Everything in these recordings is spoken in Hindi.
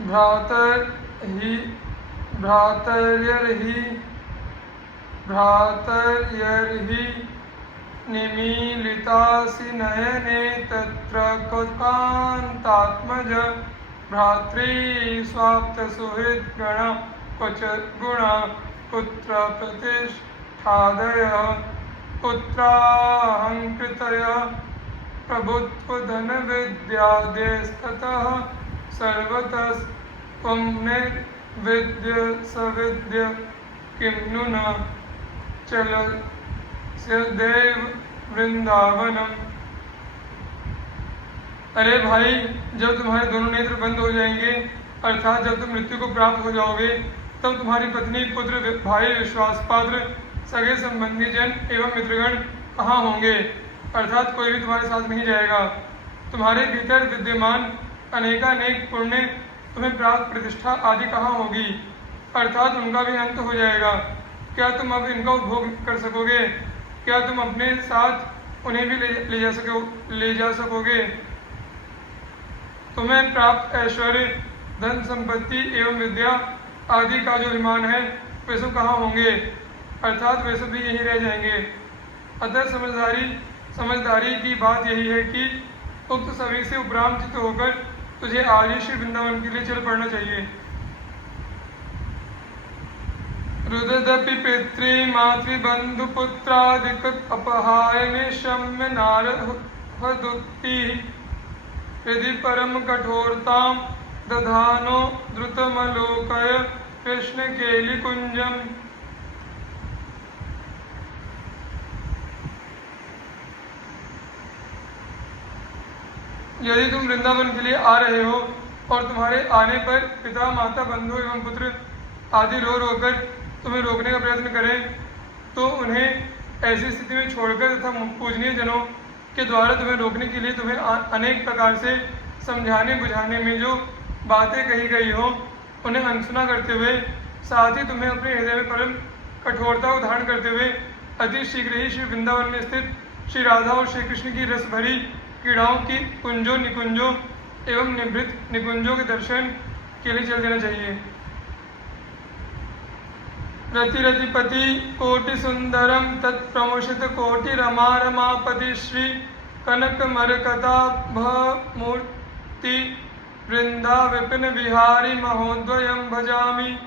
भ्रातर्हि भ्रातर्यर्हि भ्रातर्यर्हि निमीलितासि नयने तत्र क्वकान्तात्मज भ्रातृ स्वाप्तसुहृद्गण क्वच गुण पुत्र प्रतिष्ठादयः पुत्राहङ्कृतयः प्रभुत्वधनविद्यादेस्ततः सर्वतस्त्वं निर्विद्य सविद्य किं नु न चलस्यदेव वृंदावनम। अरे भाई, जब तुम्हारे दोनों नेत्र बंद हो जाएंगे अर्थात जब तुम मृत्यु को प्राप्त हो जाओगे तब तुम्हारी पत्नी, पुत्र, भाई, विश्वास पात्र, सगे संबंधी जन एवं मित्रगण कहाँ होंगे? अर्थात कोई भी तुम्हारे साथ नहीं जाएगा। तुम्हारे भीतर विद्यमान अनेकानेक पुण्य तुम्हें प्राप्त प्रतिष्ठा आदि कहाँ होगी? अर्थात उनका भी अंत हो जाएगा। क्या तुम अब इनका उपभोग कर सकोगे? क्या तुम अपने साथ उन्हें भी ले जा सकोगे? तुम्हें प्राप्त ऐश्वर्य, धन संपत्ति एवं विद्या आदि का जो अभिमान है वे सब कहाँ होंगे? अर्थात वे सब भी यहीं रह जाएंगे। अतः समझदारी की बात यही है कि उक्त सभी से उपराम चित्त होकर तुझे आज ही श्री वृंदावन के लिए चल पड़ना चाहिए। रुददपि पितृ मातृबंधुपुत्रादिक अपहाय निशम्य नारहदुक्ति यदि परम कठोरतां दधानो द्रुतमलोकय कृष्ण केलि कुंजम। यदि तुम वृंदावन के लिए आ रहे हो और तुम्हारे आने पर पिता, माता, बंधु एवं पुत्र आदि रो रोकर तुम्हें रोकने का प्रयत्न करें तो उन्हें ऐसी स्थिति में छोड़कर तथा पूजनीय जनों के द्वारा तुम्हें रोकने के लिए तुम्हें अनेक प्रकार से समझाने बुझाने में जो बातें कही गई हो उन्हें अनसुना करते हुए, साथ ही तुम्हें अपने हृदय में परम कठोरता को धारण करते हुए अति शीघ्र ही श्री वृंदावन में स्थित श्री राधा और श्री कृष्ण की रस भरी क्रीड़ाओं की कुंजों, निकुंजों एवं निभृत निकुंजों के दर्शन के लिए चल देना चाहिए। रति रतिपति कोटि सुंदरम तत्प्रमुषित कोटि रमा रमापति श्री कनक मरकताभमूर्ति वृंदा विपिन विहारी महोद्वयम भजामि।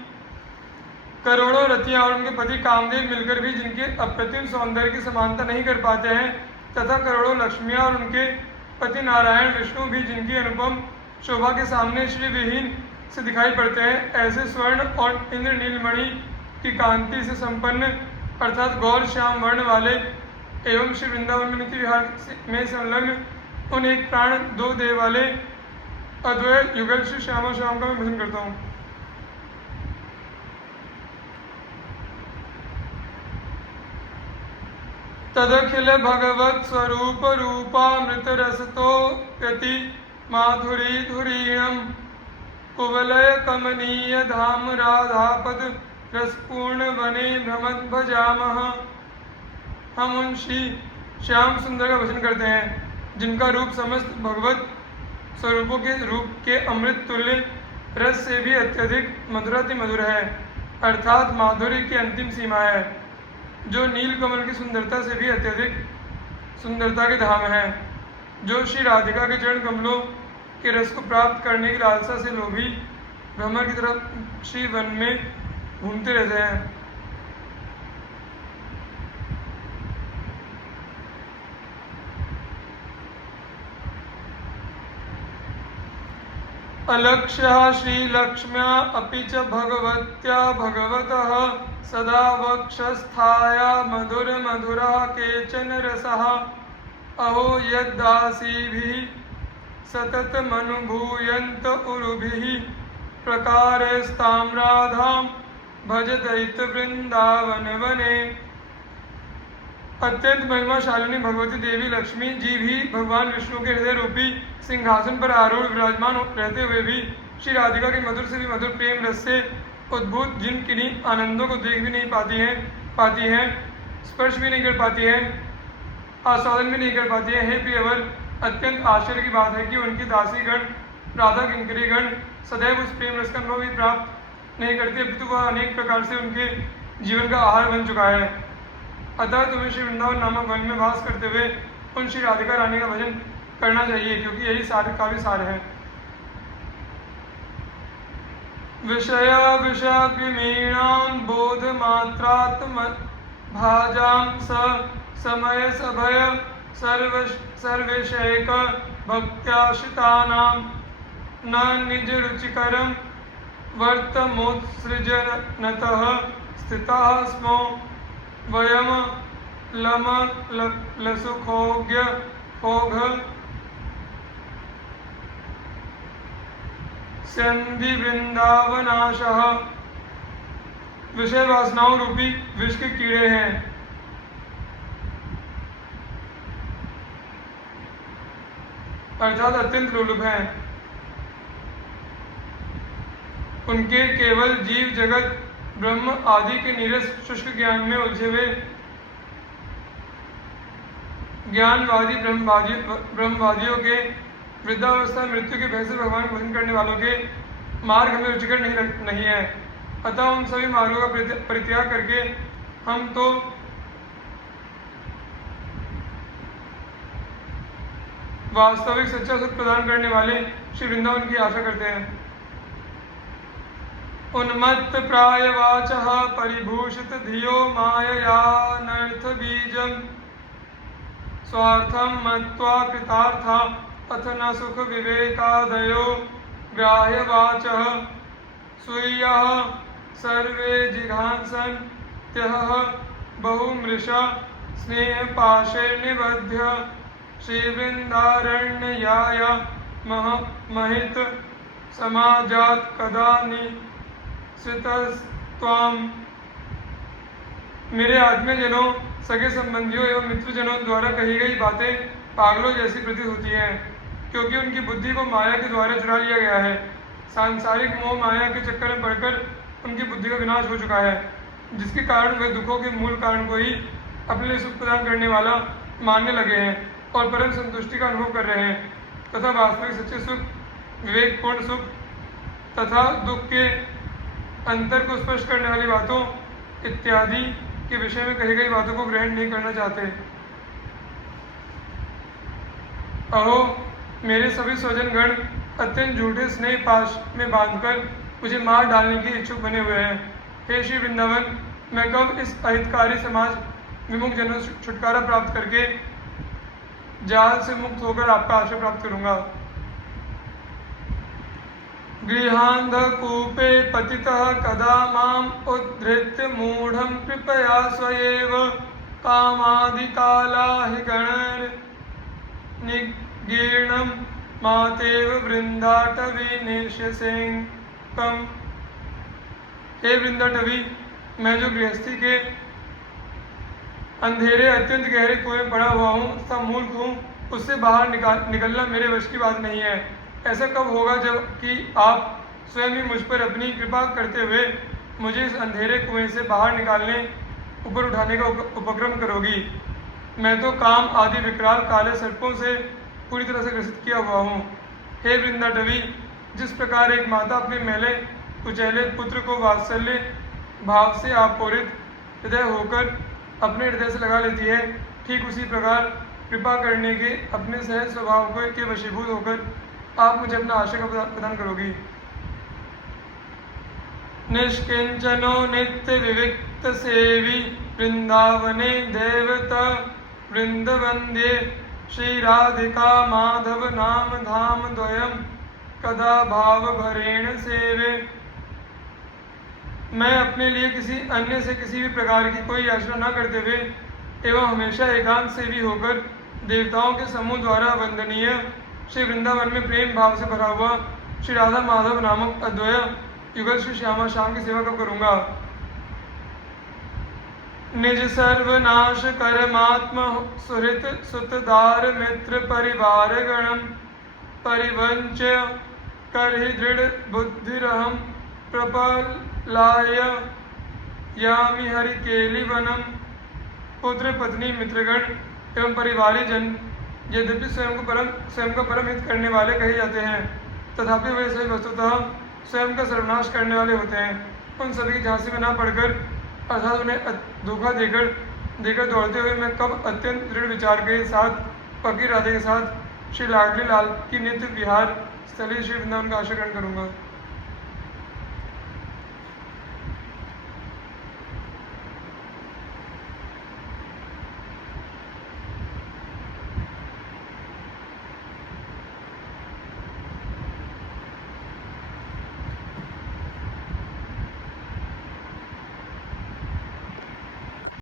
करोड़ों रतियां और उनके पति कामदेव मिलकर भी जिनके अप्रतिम सौंदर्य की समानता नहीं कर पाते हैं तथा करोड़ों लक्ष्मियां और उनके पति नारायण विष्णु भी जिनकी अनुपम शोभा के सामने श्री विहीन से दिखाई पड़ते हैं, ऐसे स्वर्ण और इंद्र नीलमणि की कांति से संपन्न अर्थात गौर श्याम वर्ण वाले एवं श्री वृंदावन में नित्य विहार में संलग्न उन एक प्राण दो देह वाले अद्वैत युगल श्री श्यामा श्याम का मैं भजन करता हूँ। तदखिल भगवत स्वरूप रूपामृत रसतो यति माधुरी धुरीयम कुवलय कमनीय धाम राधापद रसपूर्ण वने भ्रमद भजामह। हम उन श्री श्याम सुंदर का भजन करते हैं जिनका रूप समस्त भगवत स्वरूपों के रूप के अमृत तुल्य रस से भी अत्यधिक मधुराति मधुर है, अर्थात माधुर्य की अंतिम सीमा है, जो नील कमल की सुंदरता से भी अत्यधिक सुंदरता के धाम है, जो श्री राधिका के चरण कमलों के रस को प्राप्त करने की लालसा से लोभी भ्रमर की तरफ श्री वन में घूमते रहते हैं। अलक्ष्यः श्रीलक्ष्म्या अपि च भगवत्या भगवतः सदा वक्षस्थाया मधुरमधुरः केचन रसः अहो यद्दासीभिः सततमनुभूयन्त उरुभिः प्रकारस्तां राधां भजदयित वृंदावन वने। अत्यंत महिमाशालिनी भगवती देवी लक्ष्मी जी भी भगवान विष्णु के हृदय रूपी सिंहासन पर आरूढ़ विराजमान रहते हुए भी श्री राधिका के मधुर से भी मधुर प्रेम रस से उद्भूत जिन किन्हीं आनंदों को देख भी नहीं पाती हैं, स्पर्श भी नहीं कर पाती हैं, आस्वादन भी नहीं कर पाती हैं। हे प्रियवर, अत्यंत आश्चर्य की बात है कि उनकी दासीगण राधा किंकरीगण सदैव उस प्रेम रस का अनुभव भी प्राप्त नहीं करती, अपितु वह अनेक प्रकार से उनके जीवन का आहार बन चुका है। अतः तुम्हें श्री वृंदावन नामक वन में वास करते हुए उन श्री राधिका रानी का भजन करना चाहिए, क्योंकि यही सार का भी सार है। विषय विषयक्रिमीणां बोध मात्रात्म भाजां समय सभय सर्वेशैक भक्त्याश्रितानां न निज रुचिकरं वर्तमोत्सृजनतः स्थिताः स्मो वयम लम लसुखोग्य होघ संधि वृंदावनाशः। विषय वासनाओं रूपी विष के कीड़े हैं, अर्थात अत्यंत लोलुप हैं। उनके केवल जीव जगत ब्रह्म आदि के नीरस शुष्क ज्ञान में उलझे हुए ज्ञानवादी ब्रह्मवादियों के वृद्धावस्था मृत्यु के भय से भगवान को भजन करने वालों के मार्ग हमें रुचिकर नहीं है। अतः उन सभी मार्गों का परित्याग करके हम तो वास्तविक सच्चा सुख प्रदान करने वाले श्री वृंदावन की आशा करते हैं। उन्मत्त प्राय वाचः परिभूषित धियो माययानर्थ बीजं स्वार्थं मत्वा कृतार्था अथ न सुख विवेकादयो ग्राह्य वाचः स्वीयः सर्वे जिघांसन त्यः बहुमृषा स्नेह पाशे निबध्य श्रीवृंदारण्याय महित समाजात कदा निश्चितस्त्वाम्। मेरे आत्मीयजनों, सगे संबंधियों एवं मित्रजनों द्वारा कही गई बातें पागलों जैसी प्रतीत होती हैं, क्योंकि उनकी बुद्धि को माया के द्वारा चुरा लिया गया है। सांसारिक मोह माया के चक्कर में पड़कर उनकी बुद्धि का विनाश हो चुका है, जिसके कारण वे दुखों के मूल कारण को ही अपने लिए सुख प्रदान करने वाला मानने लगे हैं और परम संतुष्टि का अनुभव कर रहे हैं, तथा वास्तविक सच्चे सुख, विवेकपूर्ण सुख तथा दुख के अंतर को स्पष्ट करने वाली बातों इत्यादि के विषय में कही गई बातों को ग्रहण नहीं करना चाहते। अहो, मेरे सभी स्वजनगण अत्यंत झूठे स्नेह पाश में बांधकर मुझे मार डालने के इच्छुक बने हुए हैं। हे श्री वृंदावन, मैं कब इस अहितकारी समाज विमुख जनों से छुटकारा प्राप्त करके जाल से मुक्त होकर आपका आश्रय प्राप्त करूंगा। गृहांधकूपे पतितः कदा माम उद्धृत्य मूढ़ं कृपया स्वयेव कामादिकाला हि गणनिर्गीर्णं मातेव वृंदाटवी नेष्यसेकम्। हे वृंदाटवी, मैं जो गृहस्थी के अंधेरे अत्यंत गहरे कुएं में पड़ा हुआ हूँ तथा मूर्ख हूँ, उससे बाहर निकलना मेरे वश की बात नहीं है। ऐसा कब होगा जब कि आप स्वयं ही मुझ पर अपनी कृपा करते हुए मुझे इस अंधेरे कुएं से बाहर निकालने ऊपर उठाने का उपक्रम करोगी। मैं तो काम आदि विकराल काले सर्पों से पूरी तरह से ग्रसित किया हुआ हूँ। हे वृंदाटवी, जिस प्रकार एक माता अपने मैले कुचैले पुत्र को वात्सल्य भाव से आपूरित हृदय होकर अपने हृदय से लगा लेती है, ठीक उसी प्रकार कृपा करने के अपने सहज स्वभाव के वशीभूत होकर आप मुझे अपना आश्रय का प्रदान करोगी। निष्किंचनो नित्य विविक्त सेवी वृंदावने देवता वृंदवंद्ये श्री राधिका माधव नाम धाम द्वयम कदा भाव भरेण सेवे। मैं अपने लिए किसी अन्य से किसी भी प्रकार की कोई याचना न करते हुए एवं हमेशा एकांत सेवी होकर देवताओं के समूह द्वारा वंदनीय श्री वृंदावन में प्रेम भाव से भरा हुआ श्री राधा माधव नामक अद्वय युगल श्री श्यामा श्याम की सेवा कब करूँगा। निज सर्वनाश करमात्म सुहृत सुतदार मित्र परिवार गणम परिवंच्य करहि दृढ़ बुद्धिरहम प्रपलाय यामि हरिकेली वनम। पुत्र पत्नी मित्रगण एवं परिवारी जन यद्यपि स्वयं को परम हित करने वाले कहे जाते हैं, तथापि वे सभी वस्तुतः स्वयं का सर्वनाश करने वाले होते हैं। उन सभी की झांसी में ना पड़कर अर्थात उन्हें धोखा देकर देकर दौड़ते हुए मैं कब अत्यंत दृढ़ विचार के साथ पक्की इरादे के साथ श्री लाडली लाल की नित्य विहार स्थलीय श्री वृंदावन का आश्रय ग्रहण करूँगा।